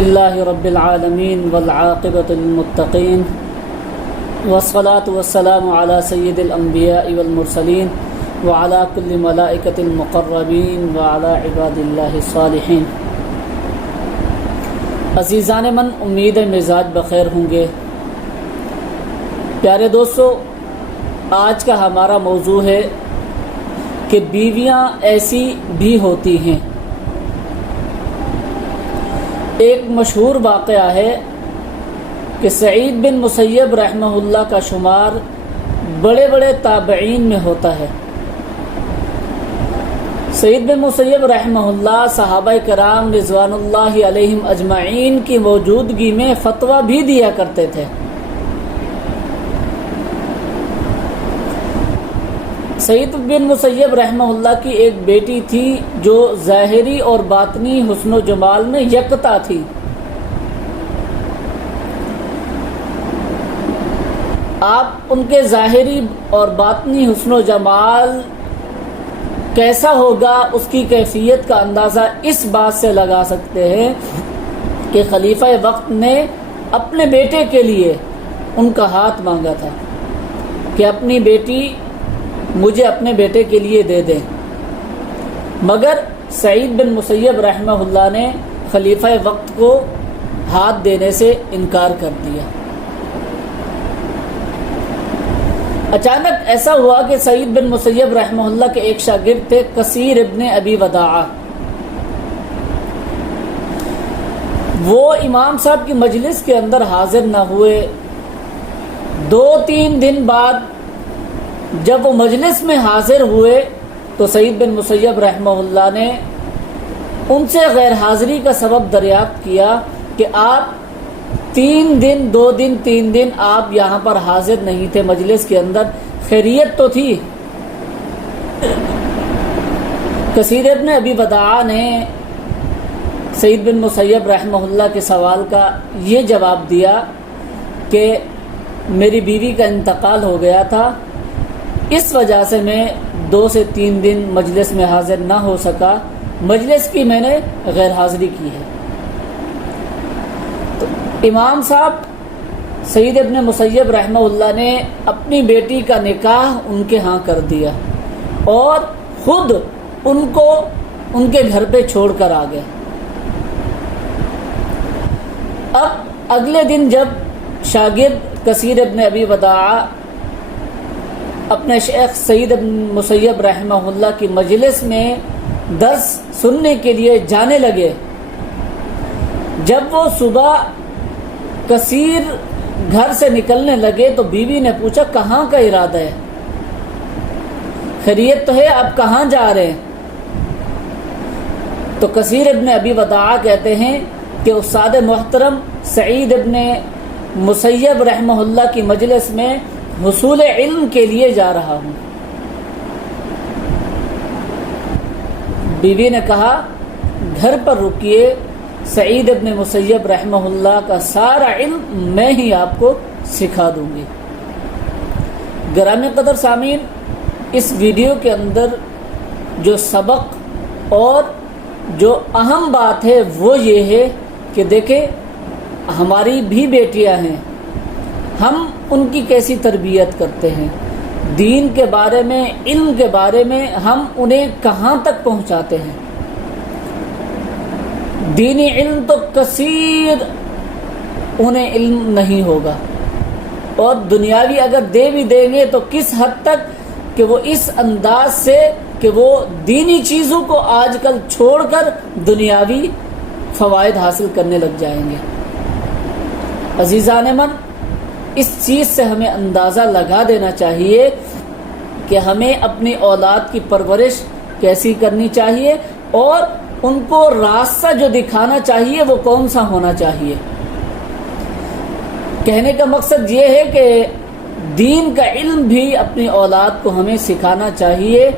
للہ رب العالمین والعاقبۃ للمتقین والصلاة والسلام علی سید الانبیاء والمرسلین وعلی کل ملائکۃ المقربین وعلی عباد اللہ الصالحین۔ عزیزان من، امید مزاج بخیر ہوں گے۔ پیارے دوستو، آج کا ہمارا موضوع ہے کہ بیویاں ایسی بھی ہوتی ہیں۔ ایک مشہور واقعہ ہے کہ سعید بن مسیب رحمہ اللہ کا شمار بڑے بڑے تابعین میں ہوتا ہے۔ سعید بن مسیب رحمہ اللہ صحابہ کرام رضوان اللہ علیہم اجمعین کی موجودگی میں فتویٰ بھی دیا کرتے تھے۔ سعید بن مسیب رحمہ اللہ کی ایک بیٹی تھی جو ظاہری اور باطنی حسن و جمال میں یکتا تھی۔ آپ ان کے ظاہری اور باطنی حسن و جمال کیسا ہوگا اس کی کیفیت کا اندازہ اس بات سے لگا سکتے ہیں کہ خلیفہ وقت نے اپنے بیٹے کے لیے ان کا ہاتھ مانگا تھا کہ اپنی بیٹی مجھے اپنے بیٹے کے لیے دے دیں، مگر سعید بن مسیب رحمہ اللہ نے خلیفہ وقت کو ہاتھ دینے سے انکار کر دیا۔ اچانک ایسا ہوا کہ سعید بن مسیب رحمہ اللہ کے ایک شاگرد تھے کثیر ابن ابی وداعہ۔ وہ امام صاحب کی مجلس کے اندر حاضر نہ ہوئے۔ 2-3 دن بعد جب وہ مجلس میں حاضر ہوئے تو سعید بن مسیب رحمہ اللہ نے ان سے غیر حاضری کا سبب دریافت کیا کہ آپ 3 دن آپ یہاں پر حاضر نہیں تھے مجلس کے اندر، خیریت تو تھی؟ کثیر ابن ابی وداعہ نے سعید بن مسیب رحمہ اللہ کے سوال کا یہ جواب دیا کہ میری بیوی کا انتقال ہو گیا تھا، اس وجہ سے میں 2 سے 3 دن مجلس میں حاضر نہ ہو سکا، مجلس کی میں نے غیر حاضری کی ہے۔ تو امام صاحب سعید ابن مسیب رحمہ اللہ نے اپنی بیٹی کا نکاح ان کے ہاں کر دیا اور خود ان کو ان کے گھر پہ چھوڑ کر آ گئے۔ اب اگلے دن جب شاگرد کثیر ابن ابی وداعہ اپنے شیخ سعید ابن مسیب رحمہ اللہ کی مجلس میں درس سننے کے لیے جانے لگے، جب وہ صبح کثیر گھر سے نکلنے لگے تو بیوی نے پوچھا کہاں کا ارادہ ہے، خیریت تو ہے، آپ کہاں جا رہے ہیں؟ تو کثیر ابن ابی وداعہ کہتے ہیں کہ استاد محترم سعید ابن مسیب رحمہ اللہ کی مجلس میں حصول علم کے لیے جا رہا ہوں۔ بیوی نے کہا گھر پر رکیے، سعید ابن مسیب رحمہ اللہ کا سارا علم میں ہی آپ کو سکھا دوں گی۔ گرامی قدر سامعین، اس ویڈیو کے اندر جو سبق اور جو اہم بات ہے وہ یہ ہے کہ دیکھیں ہماری بھی بیٹیاں ہیں، ہم ان کی کیسی تربیت کرتے ہیں، دین کے بارے میں، علم کے بارے میں ہم انہیں کہاں تک پہنچاتے ہیں۔ دینی علم تو کثیر انہیں علم نہیں ہوگا، اور دنیاوی اگر دے بھی دیں گے تو کس حد تک کہ وہ اس انداز سے کہ وہ دینی چیزوں کو آج کل چھوڑ کر دنیاوی فوائد حاصل کرنے لگ جائیں گے۔ عزیزان من، اس چیز سے ہمیں اندازہ لگا دینا چاہیے کہ ہمیں اپنی اولاد کی پرورش کیسی کرنی چاہیے اور ان کو راستہ جو دکھانا چاہیے وہ کون سا ہونا چاہیے۔ کہنے کا مقصد یہ ہے کہ دین کا علم بھی اپنی اولاد کو ہمیں سکھانا چاہیے۔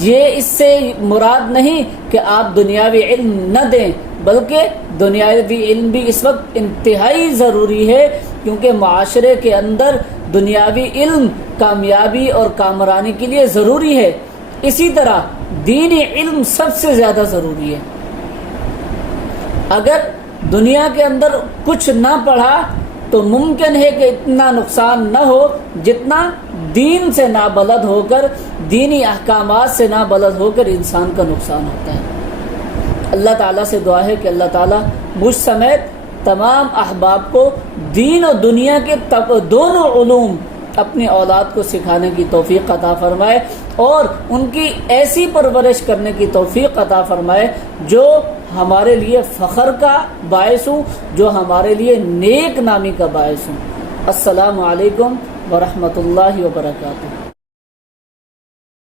یہ اس سے مراد نہیں کہ آپ دنیاوی علم نہ دیں، بلکہ دنیاوی علم بھی اس وقت انتہائی ضروری ہے، کیونکہ معاشرے کے اندر دنیاوی علم کامیابی اور کامرانی کے لیے ضروری ہے، اسی طرح دینی علم سب سے زیادہ ضروری ہے۔ اگر دنیا کے اندر کچھ نہ پڑھا تو ممکن ہے کہ اتنا نقصان نہ ہو جتنا دین سے نابلد ہو کر، دینی احکامات سے نابلد ہو کر انسان کا نقصان ہوتا ہے۔ اللہ تعالیٰ سے دعا ہے کہ اللہ تعالیٰ مجھ سمیت تمام احباب کو دین و دنیا کے دونوں علوم اپنی اولاد کو سکھانے کی توفیق عطا فرمائے، اور ان کی ایسی پرورش کرنے کی توفیق عطا فرمائے جو ہمارے لیے فخر کا باعث ہوں، جو ہمارے لیے نیک نامی کا باعث ہوں۔ السلام علیکم ورحمۃ اللہ وبرکاتہ۔